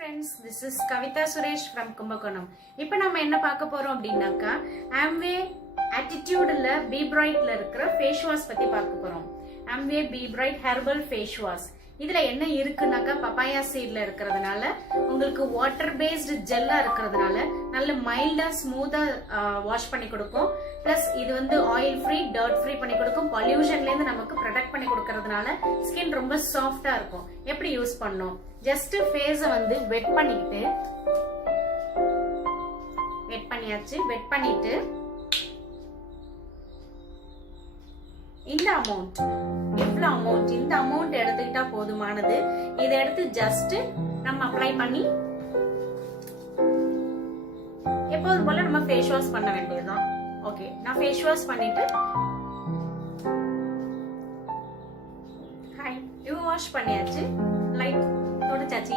friends, this is Kavita Suresh from Kumbakonam. இப்போ நம்ம என்ன பார்க்க போறோம் அப்படின்னாக்கா Amway Attitudeல Be Brightல இருக்கிற ஃபேஸ் வாஷ் பத்தி பார்க்க போறோம். Amway Be Bright Herbal Face Wash. இதுல என்ன இருக்குனாக்கா பப்பாயா சீட்ல இருக்கிறதுனால உங்களுக்கு வாட்டர் பேஸ்டு ஜெல்லா இருக்கிறதுனால நல்ல மைல்டா ஸ்மூத்தா வாஷ் பண்ணி கொடுக்கும். பிளஸ் இது வந்து ஆயில் ஃப்ரீ, டர்ட் ஃப்ரீ பண்ணி கொடுக்கும். பொல்யூஷன்ல இருந்து நமக்கு ப்ரொடெக்ட் பண்ணி கொடுக்கறதுனால ஸ்கின் ரொம்ப சாஃப்டா இருக்கும். எப்படி யூஸ் பண்ணணும்? ஜஸ்ட் ஃபேஸ வந்து வெட் பண்ணிட்டு வெட் பண்ணிட்டு இந்த அமௌண்ட் எவ்வளவு அமௌண்ட் இந்த அமௌண்ட் எடுத்துக்கிட்டா போதுமானது. இதை எடுத்து ஜஸ்ட் நம்ம அப்ளை பண்ணி எப்போதும் போல நம்ம ஃபேஸ் வாஷ் பண்ண வேண்டியதுதான். ஓகே, நான் ஃபேஸ் வாஷ் பண்ணிட்டு வாஷ் பண்ணியாச்சு. லைட் தொடச்சாச்சு.